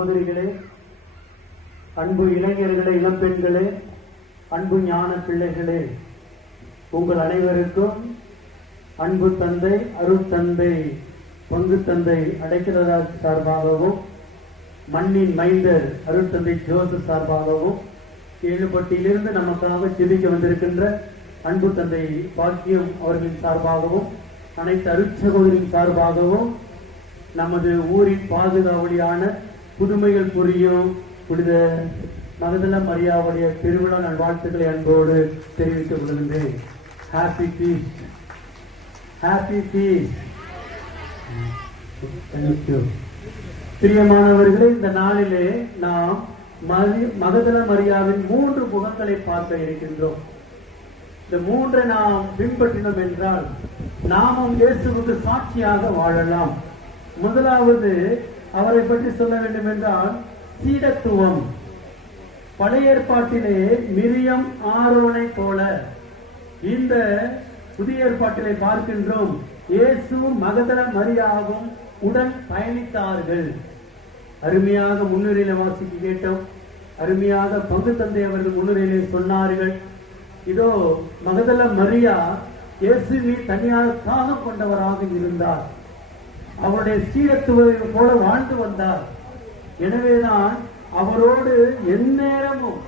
சகோதரிகளே, அன்பு இளைஞர்களே, இளம்பெண்களே, அன்பு ஞான பிள்ளைகளே, உங்கள் அனைவருக்கும் அன்பு தந்தை அருட்தந்தை பங்கு தந்தை அடைக்கலராஜ் சார்பாகவும், மண்ணின் மைந்தர் அருட்தந்தை ஜோசப் சார்பாகவும், ஏழுப்பட்டியிலிருந்து நமக்காக ஜெபிக்க வந்திருக்கின்ற அன்பு தந்தை பாக்கியம் அவர்களின் சார்பாகவும், அனைத்து அருட்சகோதரின் சார்பாகவும், நமது ஊரின் பாதுகாவலியான புதுமைகள் புரியும் புனித மகதல மரியாவுடைய பெருவிழா நல்வாழ்த்துக்களை அன்போடு தெரிவித்துக் கொள்கின்றேன். Happy feast, happy feast. பிரியமானவர்களே, இந்த நாளிலே நாம் மகதல மரியாவின் 3 முகங்களை பார்க்க இருக்கின்றோம். இந்த 3 நாம் பின்பற்றினோம் என்றால் நாமும் இயேசுவுக்கு சாட்சியாக வாழலாம். முதலாவது அவரை பற்றி சொல்ல வேண்டும் என்றால் சீடத்துவம். பழைய ஏற்பாட்டிலே மிரியம் ஆரோனை போல இந்த புதிய ஏற்பாட்டிலே பார்க்கின்றோம் இயேசுவும் மகதல மரியாவும் உடன் பயணித்தார்கள். அருமையாக முன்னுரையில வாசிக்க கேட்டோம். அருமையாக பங்கு தந்தை அவர்கள் முன்னுரையிலே சொன்னார்கள். இதோ மகதல மரியா இயேசுவை தனியாக தாகம் கொண்டவராக இருந்தார். அவருடைய சீடத்துவத்தை போல வாழ்ந்து வந்தார். எனவேதான் அவரோடு எந்நேரமும்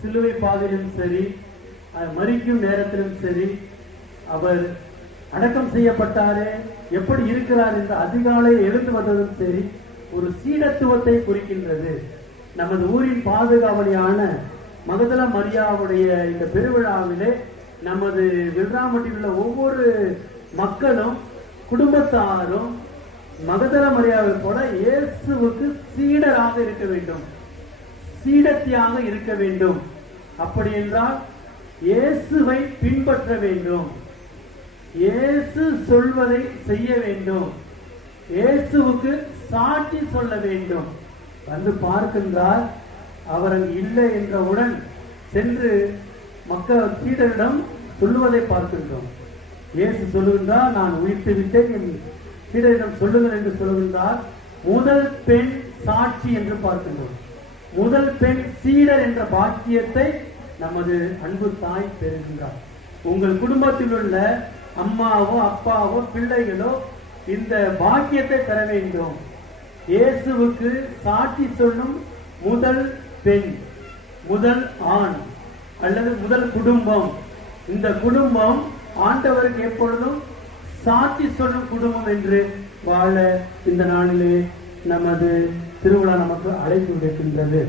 சிலுவை பாதையிலும் சரி, மரிக்கும் நேரத்திலும் சரி, அவர் அடக்கம் செய்யப்பட்டாரே எப்படி இருக்கிறார் என்ற அதிகாலை எழுந்து வந்ததும் சரி, ஒரு சீடத்துவத்தை குறிக்கின்றது. நமது ஊரின் பாதுகாவலியான மகதல மரியாவுடைய இந்த பெருவிழாவிலே நமது வில்ராம்பட்டியில் உள்ள ஒவ்வொரு மக்களும் குடும்பத்தாரும் மகதல மரியாவை போல இயேசுவுக்கு சீடராக இருக்க வேண்டும், சீடத்தியாக இருக்க வேண்டும். அப்படி என்றால் இயேசுவை பின்பற்ற வேண்டும், இயேசு சொல்வதை செய்ய வேண்டும், இயேசுவுக்கு சாட்சி சொல்ல வேண்டும். வந்து பார்க்கின்றார், அவர் இல்லை என்றவுடன் சென்று மக்கள் சீடரிடம் சொல்லுவதை பார்க்கின்றோம். இயேசு சொல்லுகின்றார், நான் உயிர்த்து விட்டேன், என் சீடரிடம் சொல்லுங்கள் என்று சொல்லுகின்றார். முதல் பெண் சாட்சி என்று பார்க்கின்றோம். முதல் பெண் சீடர் என்ற பாக்கியத்தை நமது அன்பு தாய் பெறுகின்றார். உங்கள் குடும்பத்தில் உள்ள அம்மாவோ அப்பாவோ பிள்ளைகளோ இந்த பாக்கியத்தை பெற வேண்டும். இயேசுவுக்கு சாட்சி சொல்லும் முதல் பெண், முதல் ஆண் அல்லது முதல் குடும்பம். இந்த குடும்பம் ஆண்டவருக்கு எப்பொழுதும் சாட்சி சொல்லும் குடும்பம் என்று வாழ இந்த நாளிலே நமது திருவிழா நமக்கு அழைப்பு விடுக்கின்றது.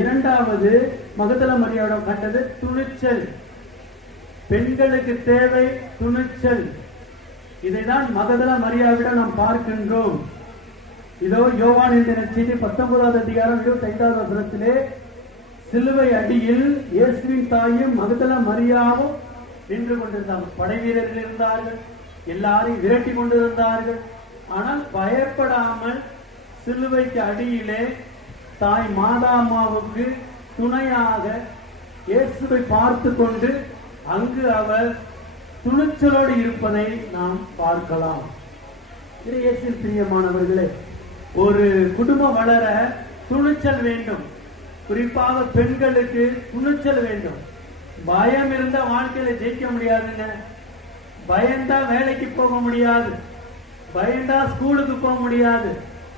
இரண்டாவது மகதல மரியாவிடம் கண்டது துணிச்சல். பெண்களுக்கு தேவை துணிச்சல். இதைதான் மகதல மரியாவிடம் நாம் பார்க்கின்றோம். இதோ யோவான் எழுதின செய்தி 19வது அதிகாரம் 25வது வசனத்திலே சிலுவை அடியில் இயேசுவின் தாயும் மகதல மரியாவும் நின்று கொண்டிருந்தார்கள். படை வீரர்கள் இருந்தார்கள், எல்லாரையும் விரட்டி கொண்டிருந்தார்கள். ஆனால் பயப்படாமல் சிலுவைக்கு அடியிலே தாய் மாதாமாவுக்கு துணையாக இயேசுவை பார்த்து கொண்டு அங்கு அவர் துணிச்சலோடு இருப்பதை நாம் பார்க்கலாம். இயேசுவின் பிரியமானவர்களே, ஒரு குடும்பம் வளர துணிச்சல் வேண்டும். குறிப்பாக பெண்களுக்கு துணிச்சல் வேண்டும். பயம் இருந்த வாழ்க்கையில ஜெயிக்க முடியாதுங்க. பயந்தா வேலைக்கு போக முடியாது, பயந்தா ஸ்கூலுக்கு போக முடியாது,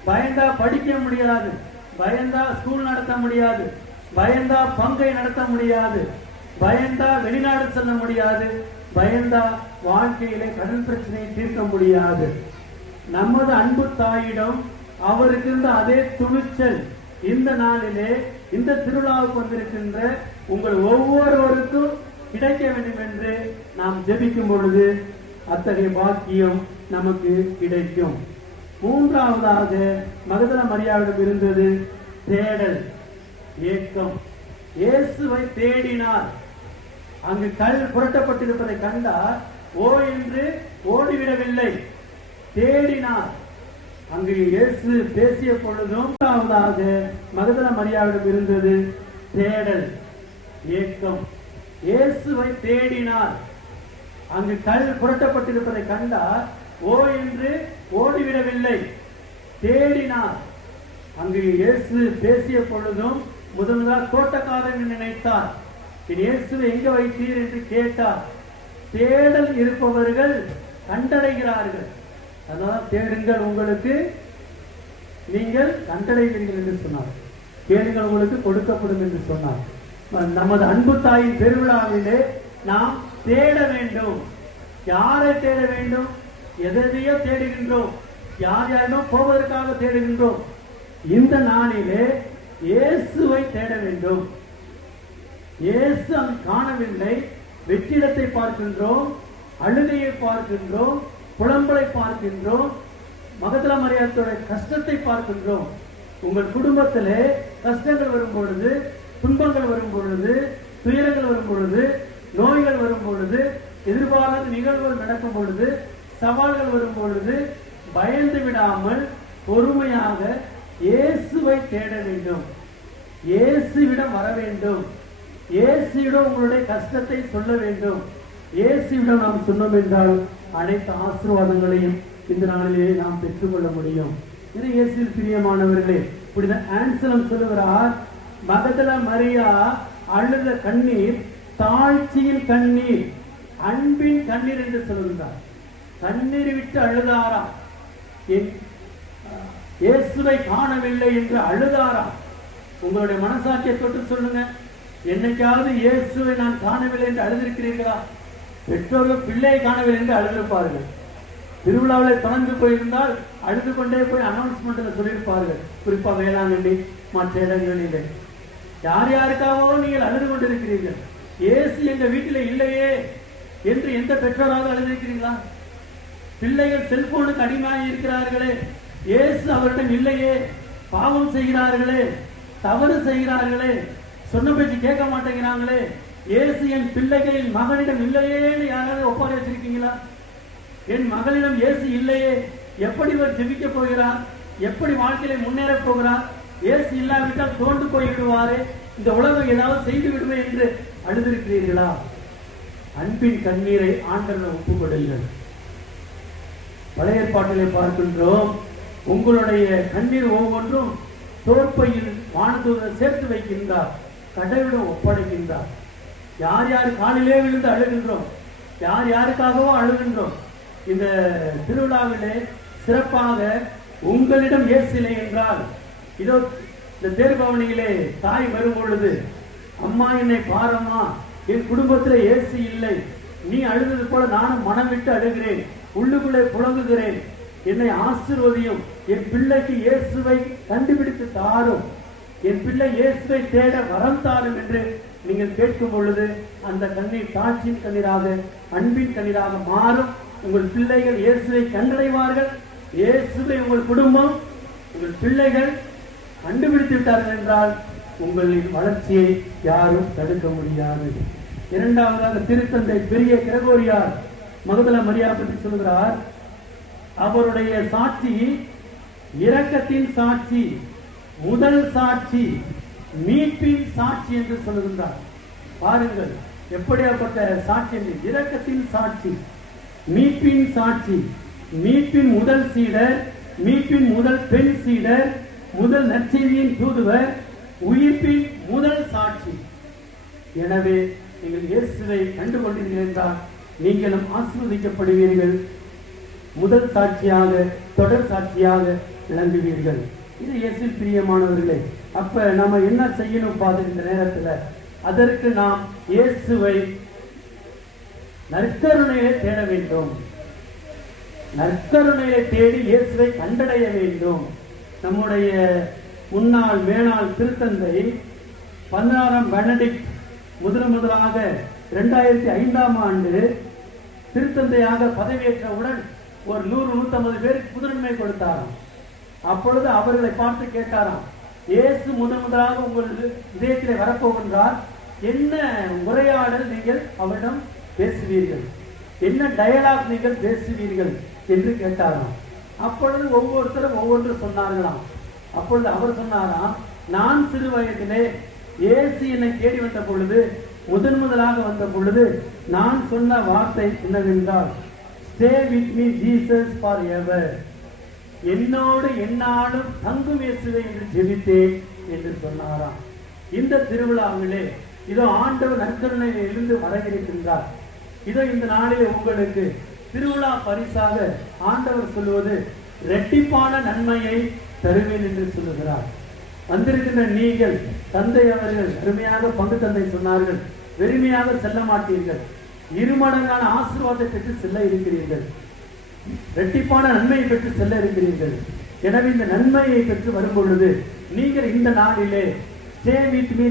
பயந்தா படிக்க முடியாது, பயந்தா ஸ்கூல் நடத்த முடியாது, பயந்தா பங்கை நடத்த முடியாது, பயந்தா வெளிநாடு செல்ல முடியாது, பயந்தா வாழ்க்கையிலே கடன் பிரச்சனையை தீர்க்க முடியாது. நமது அன்பு தாயிடம் அவருக்கு இருந்த அதே துணிச்சல் இந்த நாளிலே இந்த திருவிழாவுக்கு வந்திருக்கின்ற உங்கள் ஒவ்வொருவருக்கும் கிடைக்க வேண்டும் என்று நாம் ஜெபிக்கும் பொழுது அத்தகைய பாக்கியம் நமக்கு கிடைக்கும். மூன்றாவதாக மகதல மரியாவிடம் இருந்தது தேடல், ஏக்கம். இயேசுவை தேடினார். அங்கு கல் புரட்டப்பட்டிருப்பதை கண்டார். ஓ என்று ஓடிவிடவில்லை, தேடினார். அங்கு இயேசு பேசிய பொழுதும் மூன்றாவதாக மகதல மரியாவிடம் இருந்தது தேடல், ஏக்கம். இயேசுவை தேடினார். அங்கு கல் புரட்டப்பட்டிருப்பதை கண்டார். ஓ என்று ஓடிவிடவில்லை, தேடினார். அங்கு இயேசு பேசிய பொழுதும் முதலாக தோட்டக்காரன் நினைத்தார், இயேசுவை எங்க வைத்தீர் என்று கேட்டார். தேடல் இருப்பவர்கள் கண்டடைகிறார்கள். அதனால தேடுங்கள், உங்களுக்கு நீங்கள் கண்டடைவீர்கள் என்று சொன்னார். கேளுங்கள், உங்களுக்கு கொடுக்கப்படும் என்று சொன்னார். நமது அன்பு தாயின் பெருவிழாவிலே நாம் தேட வேண்டும். யாரை தேட வேண்டும்? எதையோ தேடுகின்றோம், யார் யாரும் போவதற்காக தேடுகின்றோம். இந்த நாளிலே இயேசுவை தேட வேண்டும். இயேசு அதை காணவில்லை. வெற்றிடத்தை பார்க்கின்றோம், அழுகையை பார்க்கின்றோம், புலம்பலை பார்க்கின்றோம், மகதல மரியாதையோட கஷ்டத்தை பார்க்கின்றோம். உங்கள் குடும்பத்திலே கஷ்டங்கள் வரும் பொழுது, துன்பங்கள் வரும் பொழுது, துயரங்கள் வரும் பொழுது, நோய்கள் வரும் பொழுது, எதிர்பாராத நிகழ்வுகள் நடக்கும் பொழுது, சவால்கள் வரும் பொழுது பயந்து விடாமல் பொறுமையாக இயேசுவை தேட வேண்டும். இயேசுவிடம் வர வேண்டும். இயேசுவிடம் உங்களுடைய கஷ்டத்தை சொல்ல வேண்டும். இயேசுவிடம் நாம் சொன்னோம் என்றால் அனைத்து ஆசீர்வாதங்களையும் இந்த நாளிலே நாம் பெற்றுக்கொள்ள முடியும். இது இயேசுவில் பிரியமானவர்களே, புனித ஆன்சலம் சொல்லுகிறார், மகதல மரியா அழுத கண்ணீர் தாழ்ச்சியின் கண்ணீர், அன்பின் கண்ணீர் என்று சொல்லுகிறார். கண்ணீர் விட்டு அழுதாராம். இயேசுவை காணவில்லை என்று அழுதாராம். உங்களுடைய மனசாட்சியை தொட்டு சொல்லுங்க, என்னைக்காவது இயேசுவை நான் காணவில்லை என்று அழுதிருக்கிறீர்களா? பெற்றோர்கள் பிள்ளையை காணவில்லை என்று அழுதிருப்பார்கள். திருவிழாவில் தொடர்ந்து போயிருந்தால் அழுது கொண்டே போய் அனௌன்ஸ்மெண்ட்ல சொல்லியிருப்பார்கள். குறிப்பா வேளாங்கண்ணி மற்ற இடங்களிலே யார் யாருக்காகவோ நீங்கள் அழுது கொண்டிருக்கிறீர்கள். இயேசு எங்க வீட்டில இல்லையே என்று எந்த பெற்றோராக அழுதிருக்கிறீர்களா? பிள்ளைகள் செல்போனுக்கு அடிமையாக இருக்கிறார்களே, இயேசு அவரிடம் இல்லையே, பாவம் செய்கிறார்களே, தவறு செய்கிறார்களே, சொன்ன பேச்சு கேட்க மாட்டேங்கிறாங்களே, இயேசு என் பிள்ளைகளின் மகனிடம் இல்லையே யாராவது ஒப்பாரி வச்சிருக்கீங்களா? என் மகளிடம் இயேசு இல்லையே, எப்படி இவர் ஜெபிக்க போகிறார், எப்படி வாழ்க்கையில முன்னேற போகிறார், இயேசு இல்லாவிட்டால் தோண்டு போய் விடுவாரே, இந்த உலகம் ஏதாவது செய்து விடுவேன் என்று அழுதிருக்கிறீர்களா? அன்பின் கண்ணீரை ஆண்டவரிடம் ஒப்புக்கொடுங்கள். பழைய ஏற்பாட்டிலே பார்க்கின்றோம், உங்களுடைய கண்ணீர் ஒவ்வொன்றும் தோற்பையில் வானதூதர் சேர்த்து வைக்கின்றார், கடவுளிடம் ஒப்படைக்கின்றார். யார் யார் காலிலே விழுந்து அழுகின்றோம், யார் யாருக்காகவோ அழுகின்றோம். இந்த திருவிழாவிலே சிறப்பாக உங்களிடம் இயேசு இல்லை என்றால், இதோ இந்த தேர்பவனியிலே தாய் வரும் பொழுது, அம்மா என்னை பாரம்மா, என் குடும்பத்தில் இயேசு இல்லை, நீ அழுதது போல நானும் மனம் விட்டு அழுகிறேன், உள்ளுக்குள்ளே புலங்குகிறேன், என்னை ஆசீர்வதியும், என் பிள்ளைக்கு இயேசுவை கண்டுபிடித்து தாரும், என் பிள்ளை இயேசுவை தேட வரம் தாரும் என்று நீங்கள் கேட்கும் பொழுது அந்த கண்ணீர் தாட்சியின் கண்ணீராக, அன்பின் கண்ணீராக மாறும். உங்கள் பிள்ளைகள் இயேசுவை கண்டடைவார்கள். இயேசுவை உங்கள் குடும்பம், உங்கள் பிள்ளைகள் கண்டுபிடித்து விட்டார்கள் என்றால் உங்களின் வளர்ச்சியை யாரும் தடுக்க முடியாது. இரண்டாவதாக திருத்தந்தை பெரிய கிரகோரியார் மகதல மரியா பற்றி சொல்கிறார். அவருடைய சாட்சி இரக்கத்தின் சாட்சி, முதல் சாட்சி, மீட்பின் சாட்சி என்று சொல்லுகின்றார். பாருங்கள் எப்படியாப்பட்ட சாட்சி என்று. இரக்கத்தின் சாட்சி, மீட்பின் சாட்சி, மீட்பின் முதல் சீடர், மீட்பின் முதல் பெண் சீடர், முதல் நற்செய்தியின் தூதுவர், உயிர்ப்பின் முதல் சாட்சி. எனவே நீங்கள் இயேசுவை கண்டுகொண்டீர்கள் என்றால் நீங்களும் ஆசீர்வதிக்கப்படுவீர்கள். முதல் சாட்சியாக, தொடர் சாட்சியாக விளங்குவீர்கள். இது இயேசு பிரியமானவர்களே. அப்ப நம்ம என்ன செய்யணும் பாருங்க இந்த நேரத்துல? அதற்கு நாம் இயேசுவை நற்கருணையை தேட வேண்டும். நற்கருணையை தேடி இயேசுவை கண்டடைய வேண்டும். நம்முடைய முன்னாள் மேனாள் திருத்தந்தை 16ஆம் பெனடிக்ட் முதலாக 2005ஆம் ஆண்டு திருத்தந்தையாக பதவியேற்றவுடன் ஒரு 100-150 பேருக்கு புதுநன்மை கொடுத்தாராம். அப்பொழுது அவர்களை பார்த்து கேட்டாராம், இயேசு முதலாக உங்கள் இதயத்திலே வரப்போகின்றார், என்ன உரையாடல் நீங்கள் அவரிடம் பேசுவீர்கள், என்ன டயலாக் நீங்கள் பேசுவீர்கள் என்று கேட்டாராம். அப்பொழுது ஒவ்வொருத்தரும் ஒவ்வொன்று சொன்னார்களாம். அப்பொழுது அவர் சொன்னாராம், நான் சிறு வயதிலே இயேசு என்னை தேடி வந்த பொழுது, முதலாக வந்த பொழுது நான் சொன்ன வார்த்தை என்னவென்றால், stay with me Jesus for ever, என்னோடு எந்நாளும் தங்கும் இயேசுவை என்று ஜெபித்தேன் என்று சொன்னாராம். இந்த திருவிழாவிலே இதோ ஆண்டவர் நற்கருணையில் இருந்து வரவிருக்கின்றார். இதோ இந்த நாளிலே உங்களுக்கு திருவிழா பரிசாக ஆண்டவர் சொல்லுவது இரட்டிப்பான நன்மையை தருவேன் என்று சொல்லுகிறார். வந்திருக்கின்ற நீங்கள், தந்தை அவர்கள் அருமையாக பங்கு தந்தை சொன்னார்கள், வெறுமையாக செல்ல மாட்டீர்கள், இருமடங்கான ஆசீர்வாதத்தை பெற்று செல்ல இருக்கிறீர்கள், இரட்டிப்பான நன்மையை பெற்று செல்ல இருக்கிறீர்கள். எனவே இந்த நன்மையை பெற்று வரும் பொழுது நீங்கள் இந்த நாளிலே stay with me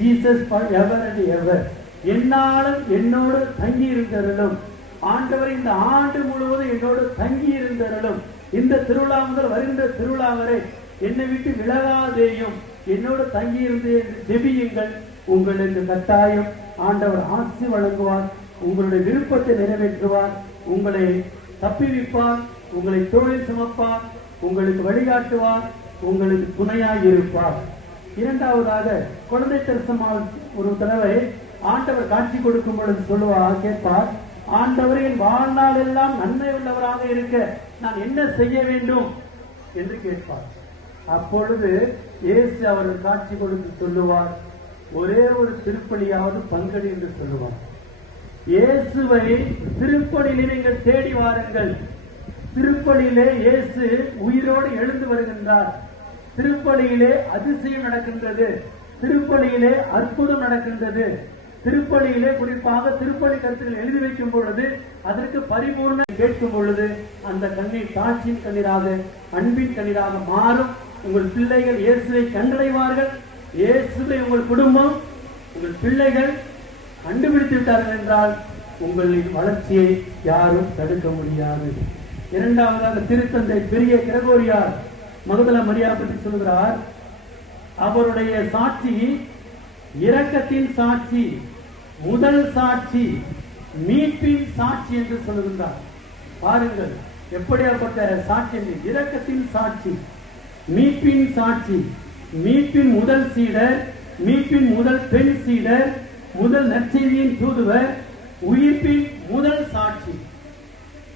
Jesus for ever and ever, என்னாலும் என்னோடு தங்கி இருந்தருளும். ஆண்டவர் இந்த ஆண்டு முழுவதும் என்னோடு தங்கி இருந்தருளும். இந்த திருவிழா முதல் வருகின்ற திருவிழா வரை என்னை விட்டு விலகாதேயும், என்னோடு தங்கி இருந்து என்று ஜெபியுங்கள். உங்களுக்கு கட்டாயம் ஆண்டவர் ஆசி வழங்குவார், உங்களுடைய விருப்பத்தை நிறைவேற்றுவார், உங்களை தப்பிவிப்பார், உங்களை தோளில் சுமப்பார், உங்களுக்கு வழிகாட்டுவார், உங்களுக்கு துணையாய் இருப்பார். இரண்டாவதாக குழந்தை தரிசனமாக ஒரு தடவை ஆண்டவர் காட்சி கொடுக்கும் பொழுது சொல்லுவார், கேட்பார், ஆண்டவரின் வாழ்நாள் எல்லாம் நன்மை உள்ளவராக இருக்க நான் என்ன செய்ய வேண்டும் என்று கேட்பார். அப்பொழுது இயேசு அவர்கள் காட்சி கொடுத்து சொல்லுவார், ஒரே ஒரு திருப்பலியாவது பங்கெடு என்று சொல்லுவார். இயேசுவை திருப்பலியிலே நீங்கள் தேடி வாருங்கள். திருப்பலியிலே இயேசு உயிரோடு எழுந்து வருகின்றார். திருப்பலியிலே அதிசயம் நடக்கின்றது, திருப்பலியிலே அற்புதம் நடக்கின்றது. திருப்பலியிலே குறிப்பாக திருப்பலி கருத்துக்கள் எழுதி வைக்கும் பொழுது அதற்கு பரிபூர்ண கேட்கும் பொழுது அந்த கண்ணீர் தாட்சியின் கண்ணீராக, அன்பின் கண்ணீராக மாறும். உங்கள் பிள்ளைகள் இயேசுவை கண்டடைவார்கள். இயேசுவை உங்கள் குடும்பம், உங்கள் பிள்ளைகள் கண்டுபிடித்து விட்டார்கள் என்றால் உங்களின் வளர்ச்சியை யாரும் தடுக்க முடியாது. இரண்டாவதாக திருத்தந்தை பெரிய கிரகோரியார் மகதல மரியா பற்றி சொல்கிறார். அவருடைய சாட்சி இரக்கத்தின் சாட்சி, முதல் சாட்சி, மீட்பின் சாட்சி என்று சொல்லுகின்றார். பாருங்கள் எப்படியாப்பட்ட சாட்சி என்று. இரக்கத்தின் சாட்சி, மீட்பின் சாட்சி, மீட்பின் முதல் சீடர், மீட்பின் முதல் பெண் சீடர், முதல் நற்செய்தியின் தூதுவர், உயிர்ப்பின் முதல் சாட்சி.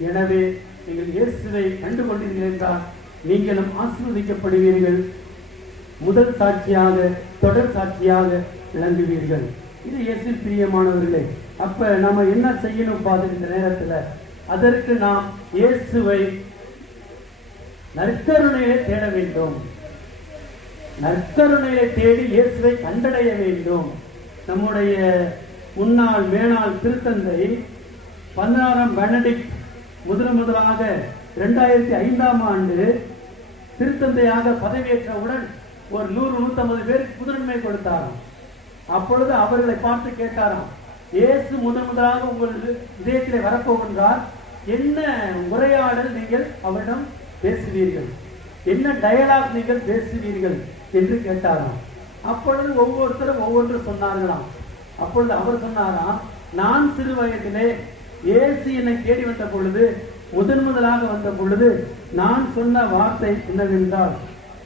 எனவே நீங்கள் இயேசுவை கண்டுகொண்டீர்கள் என்றால் நீங்களும் ஆசீர்வதிக்கப்படுவீர்கள். முதல் சாட்சியாக, தொடர் சாட்சியாக விளங்குவீர்கள். இது இயேசு பிரியமானவர்களே. அப்ப நம்ம என்ன செய்யணும் பாருங்க இந்த நேரத்துல? அதற்கு நாம் இயேசுவை நற்கருணையை தேட வேண்டும். நற்கருணையை தேடி இயேசுவை கண்டடைய வேண்டும். நம்முடைய முன்னாள் மேனாள் திருத்தந்தை 16ஆம் பெனடிக்ட் முதலாக 2005ஆம் ஆண்டு திருத்தந்தையாக பதவியேற்றவுடன் ஒரு 100-150 பேருக்கு புதுநன்மை கொடுத்தாராம். அப்பொழுது அவர்களை பார்த்து கேட்டாராம், இயேசு முதலாக உங்கள் இதயத்திலே வரப்போகின்றார், என்ன உரையாடல் நீங்கள் அவரிடம் பேசுவீர்கள், என்ன டயலாக் நீங்கள் பேசுவீர்கள் என்று கேட்டாராம். அப்பொழுது ஒவ்வொருத்தரும் ஒவ்வொன்று சொன்னார்களாம். அப்பொழுது அவர் சொன்னாராம், நான் சிறு வயதிலே இயேசு என்னை தேடி வந்த பொழுது, முதலாக வந்த பொழுது நான் சொன்ன வார்த்தை என்னவென்றால்,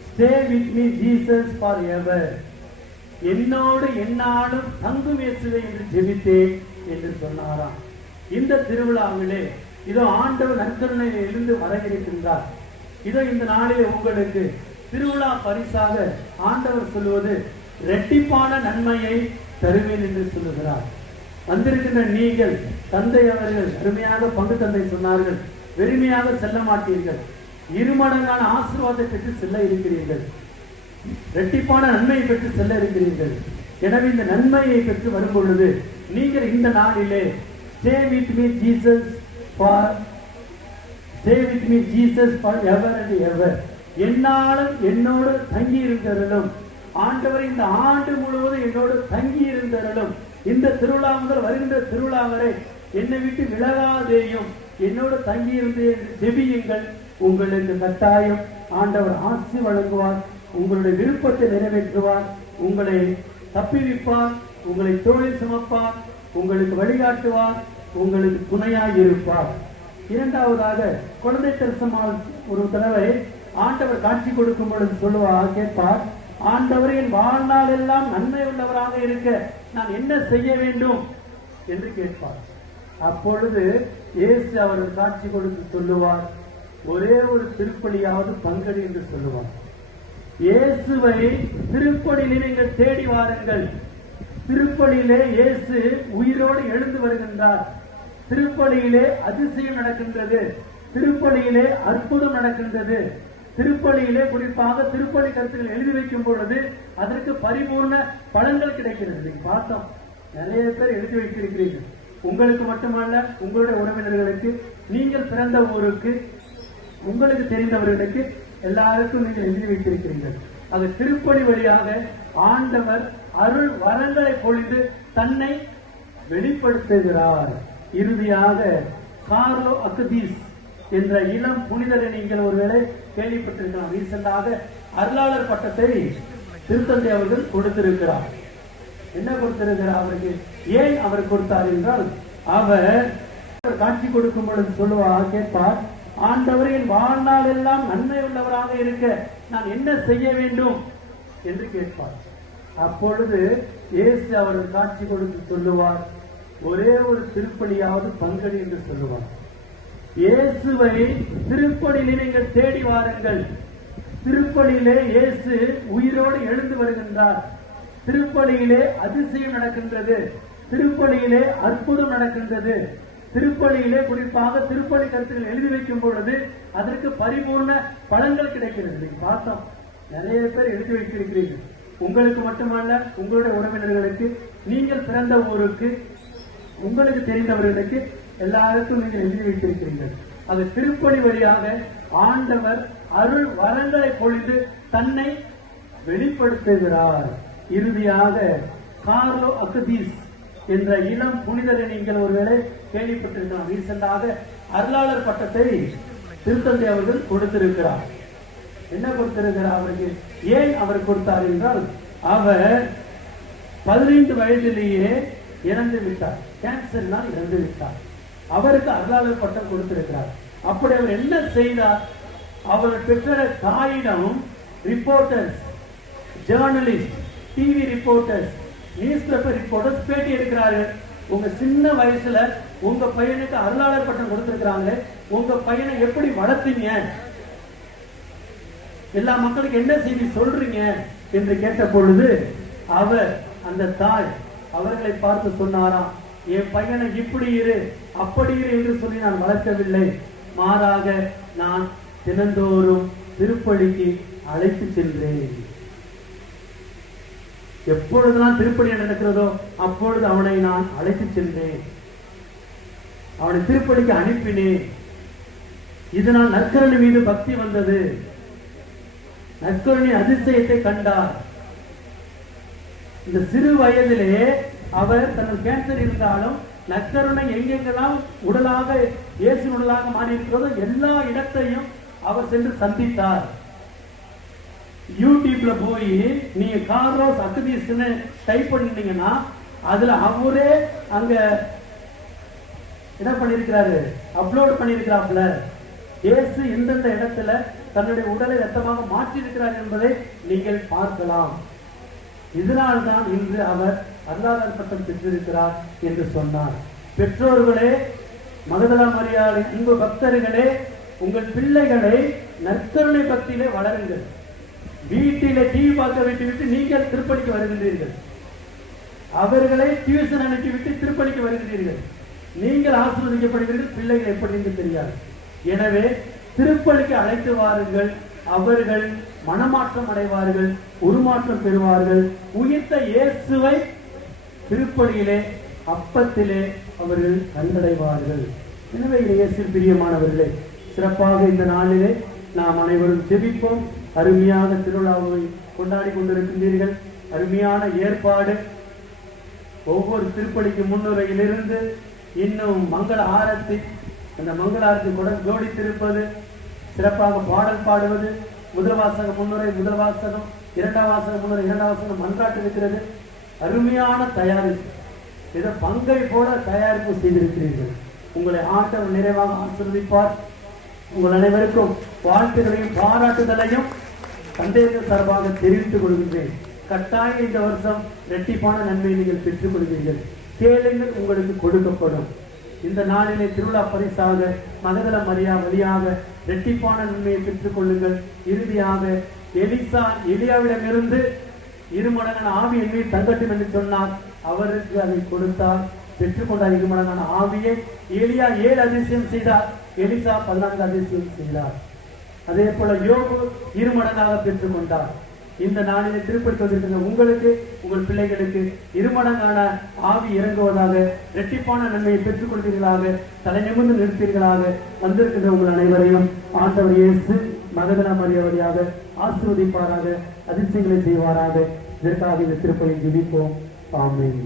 stay with me Jesus forever, என்னோடு எந்நாளும் தங்கும் இயேசுவை என்று ஜெபித்தேன் என்று சொன்னாராம். இந்த திருவிழாவிலே இதோ ஆண்டவர் நற்கருணையில் இருந்து வரவிருக்கின்றார். இதோ இந்த நாளிலே உங்களுக்கு திருவிழா பரிசாக ஆண்டவர் சொல்லுவது இரட்டிப்பான நன்மையை தருவேன் என்று சொல்லுகிறார். வந்திருக்கின்ற நீங்கள், தந்தை அவர்கள் அருமையாக பங்கு தந்தை சொன்னார்கள், வெறுமையாக செல்ல மாட்டீர்கள், இருமடங்கான ஆசீர்வாதத்தை பெற்று செல்ல இருக்கிறீர்கள், இரட்டிப்பான நன்மையை பெற்று செல்ல இருக்கிறீர்கள். எனவே இந்த நன்மையை பெற்று வரும் பொழுது நீங்கள் இந்த நாளிலே stay with me Jesus for ever and ever, என்னாலும் என்னோடு தங்கி இருந்தருளும். ஆண்டவர் இந்த ஆண்டு முழுவதும் என்னோடு தங்கி இருந்தருளும். இந்த திருவிழா முதல் வருகின்ற திருவிழா வரை என்னை விட்டு விலகாதேயும், என்னோடு தங்கி இருந்து ஜெபியுங்கள். உங்களுக்கு கட்டாயம் ஆண்டவர் ஆசி வழங்குவார், உங்களுடைய விருப்பத்தை நிறைவேற்றுவார், உங்களை தப்பிவிப்பார், உங்களை தோளில் சுமப்பார், உங்களுக்கு வழிகாட்டுவார், உங்களுக்கு துணையாய் இருப்பார். இரண்டாவதாக குழந்தை தரிசனமாக ஒரு தடவை ஆண்டவர் காட்சி கொடுக்கும் பொழுது சொல்லுவார், கேட்பார், ஆண்டவரின் வாழ்நாள் எல்லாம் நன்மை உள்ளவராக இருக்க நான் என்ன செய்ய வேண்டும் என்று கேட்பார். அப்பொழுது இயேசு அவர்கள் காட்சி கொடுத்து சொல்லுவார், ஒரே ஒரு திருப்பலியாவது பங்கடி என்று சொல்லுவார். இயேசுவை திருப்பலியிலே நீங்கள் தேடி வாருங்கள். திருப்பலியிலே இயேசு உயிரோடு எழுந்து வருகின்றார். திருப்பலியிலே அதிசயம் நடக்கின்றது. திருப்பலியிலே அற்புதம் நடக்கின்றது. திருப்பலியிலே குறிப்பாக திருப்பலி கருத்துக்கள் எழுதி வைக்கும் பொழுது அதற்கு பரிபூர்ண பலன்கள் கிடைக்கிறது. நீங்க பார்த்தோம், நிறைய பேர் எழுதி வைத்திருக்கிறீர்கள். உங்களுக்கு மட்டுமல்ல, உங்களுடைய உறவினர்களுக்கு, நீங்கள் பிறந்த ஊருக்கு, உங்களுக்கு தெரிந்தவர்களுக்கு எல்லாருக்கும் நீங்கள் எழுதி வைத்திருக்கிறீர்கள். அது திருப்பலி வழியாக ஆண்டவர் அருள் வரங்களை பொழிந்து தன்னை வெளிப்படுத்துகிறார். இறுதியாக கார்லோ அக்கதீஸ் என்ற இளம் புனிதரை நீங்கள் ஒருவேளை கேள்விப்பட்டிருக்கலாம். ரீசெண்டாக அருளாளர் பட்டத்தை திருத்தந்தை அவர்கள் கொடுத்திருக்கிறார். என்ன கொடுத்திருக்கிறார் அவருக்கு? ஏன் அவர் கொடுத்தார் என்றால், அவர் காட்சி கொடுக்கும் பொழுது சொல்லுவார், கேட்பார், ஆண்டவரின் வாழ்நாள் எல்லாம் நன்மை உள்ளவராக இருக்க நான் என்ன செய்ய வேண்டும் என்று கேட்பார். அப்பொழுது இயேசு அவர்கள் காட்சி கொடுத்து சொல்லுவார், ஒரே ஒரு திருப்பலியாவது பங்கடி என்று சொல்லுவார். இயேசுவை திருப்பலியிலே நீங்கள் தேடி வாருங்கள். திருப்பலியிலே இயேசு உயிரோடு எழுந்து வருகின்றார். திருப்பலியிலே அதிசயம் நடக்கின்றது. திருப்பலியிலே அற்புதம் நடக்கின்றது. திருப்பலியிலே குறிப்பாக திருப்பலி கருத்துக்கள் எழுதி வைக்கும் பொழுது அதற்கு பரிபூர்ண பலன்கள் கிடைக்கிறது. நீங்க பார்த்தோம், நிறைய பேர் எழுதி வைத்திருக்கிறீர்கள். உங்களுக்கு மட்டுமல்ல, உங்களுடைய உறவினர்களுக்கு, நீங்கள் பிறந்த ஊருக்கு, உங்களுக்கு தெரிந்தவர்களுக்கு எல்லாருக்கும் நீங்கள் எழுதி வைத்திருக்கிறீர்கள். அது திருப்பலி வழியாக ஆண்டவர் அருள் வரங்களை பொழிந்து தன்னை வெளிப்படுத்துகிறார். இறுதியாக கார்லோ அக்கதீஸ் என்ற இளம் புனிதரை நீங்கள் ஒருவேளை கேள்விப்பட்டிருக்கலாம். ரீசெண்டாக அருளாளர் பட்டத்தை திருத்தந்தை அவர்கள் கொடுத்திருக்கிறார். என்ன கொடுத்திருக்கிறார் அவருக்கு? ஏன் அவர் கொடுத்தார் என்றால், அவர் 15 வயதிலேயே இறந்து விட்டார். கேன்சர்னால் இறந்து விட்டார். அவருக்கு அருளாளர் பட்டம் கொடுத்திருக்கிறார். அப்படி அவர் என்ன செய்தார்? அவர் பெற்ற தாயிடம் reporters, journalist, TV reporters, news paper reporters பேட்டி எடுக்கிறார்கள். உங்க சின்ன வயசுல உங்க பையனுக்கு அருளாளர் பட்டம் கொடுத்திருக்கிறாங்க, உங்க பையனை எப்படி வளர்த்தீங்க, எல்லா மக்களுக்கு என்ன செய்தி சொல்றீங்க என்று கேட்ட பொழுது அவர், அந்த தாய் அவர்களை பார்த்து சொன்னாராம், என் பையனை இப்படி இரு அப்படி இரு என்று சொல்லி நான் வளர்க்கவில்லை, மாறாக நான் தினந்தோறும் திருப்பலிக்கு அழைத்து சென்றேன். எப்பொழுதுதான் திருப்பலி நடக்கிறதோ அப்பொழுது அவனை நான் அழைத்து சென்றேன், அவனை திருப்பலிக்கு அனுப்பினேன். இதனால் நற்கருணை மீது பக்தி வந்தது, நற்கருணை அதிசயத்தை கண்டார். இந்த சிறு வயதிலே அவர் தனது கேன்சர் இருந்தாலும் நற்கருணை எங்கெங்கெல்லாம் உடலாக, இயேசு உடலாக மாறி இருக்கிறதோ எல்லா இடத்தையும் அவர் சென்று சந்தித்தார். யூடியூப்ல போய் நீங்க கார்லோஸ் அக்கதீஸ்னு டைப் பண்ணிட்டீங்கன்னா அதுல அவரே அங்க என்ன பண்ணிருக்கிறாரு, அப்லோட் பண்ணிருக்கிறாப்ல, இயேசு எந்தெந்த இடத்துல தன்னுடைய உடலை ரத்தமாக மாற்றி இருக்கிறார் என்பதை நீங்கள் பார்க்கலாம். இதனால்தான் இன்று அவர் அருளாளர் பட்டம் பெற்றிருக்கிறார் என்று சொன்னார். பெற்றோர்களே, மகதலா மரியாதை அன்பு பக்தர்களே, உங்கள் பிள்ளைகளை நற்கருணை பக்தியிலே வளருங்கள். வீட்டிலே டிவி பார்க்க விட்டுவிட்டு நீங்கள் திருப்பலிக்கு வருகின்றீர்கள், அவர்களை டியூஷன் அனுப்பிவிட்டு திருப்பலிக்கு வருகிறீர்கள், நீங்கள் ஆசீர்வதிக்கப்படுவீர்கள், பிள்ளைகள் எப்படி என்று தெரியாது. எனவே திருப்பலிக்கு அழைத்து வாருங்கள். அவர்கள் மனமாற்றம் அடைவார்கள், உருமாற்றம் பெறுவார்கள். உயிர்த்த இயேசுவை திருப்பலியிலே, அப்பத்திலே அவர்கள் கண்டடைவார்கள். எனவே இயேசு பிரியமானவர்களே, சிறப்பாக இந்த நாளிலே நாம் அனைவரும் ஜெபிப்போம். அருமையாக திருவிழாவை கொண்டாடி கொண்டிருக்கின்றீர்கள். அருமையான ஏற்பாடு. ஒவ்வொரு திருப்பலிக்கு முன்னுரையிலிருந்து இன்னும் மங்கள ஆரத்தி, அந்த மங்கள ஆரத்தி கூட ஜோடித்திருப்பது, சிறப்பாக பாடல் பாடுவது, முதல் வாசகம் முன்னுரை முதல் வாசகம், இரண்டாம் வாசகம் முன்னுரை இரண்டாம் வாசகம் மன்றாட்டு இருக்கிறது. அருமையான தயாரிப்பு. இதை பங்கை போல தயாரிப்பு செய்திருக்கிறீர்கள். உங்களை ஆண்டவர் நிறைவாக ஆசீர்வதிப்பார். உங்கள் அனைவருக்கும் வாழ்த்துக்களையும் பாராட்டுதலையும் தந்தையர்கள் சார்பாக தெரிவித்துக் கொள்கின்றேன். கட்டாயம் இந்த வருஷம் இரட்டிப்பான நன்மையை நீங்கள் பெற்றுக் கொள்வீர்கள். கேளுங்கள், உங்களுக்கு கொடுக்கப்படும். இந்த நாளிலே திருவிழா பரிசாக மகதல மரியா வழியாக இரட்டிப்பான நன்மையை பெற்றுக் கொள்ளுங்கள். இறுதியாக எலியாவிடமிருந்து 2 மடங்கான ஆவி என் மீது தங்கட்டும் என்று சொன்னார். அவருக்கு அதை கொடுத்தார், பெற்றுக்கொண்டார் 2 மடங்கான ஆவியை. எலியா 7 அதிசயம் செய்தார், எலிசா 14 அதிசயம் செய்தார். அதே போல யோபு 2 மடங்காக பெற்றுக்கொண்டார். இந்த நாளிலே திருப்பதிக்கிற உங்களுக்கு உங்கள் பிள்ளைகளுக்கு 2 மடங்கான ஆவி இறங்குவதாக, இரட்டிப்பான நன்மையை பெற்றுக் கொள்வீர்களாக, தலை நிமிர்ந்து நிறுத்தீர்களாக. வந்திருக்கின்ற உங்கள் அனைவரையும் ஆண்டவர் இயேசு மகதல மரியா வழியாக ஆசீர்வதிப்பாராக, அதிசயங்களை செய்வாராக. இதற்காக இந்த திருப்பலியை ஜெபிப்போம். ஆமென்.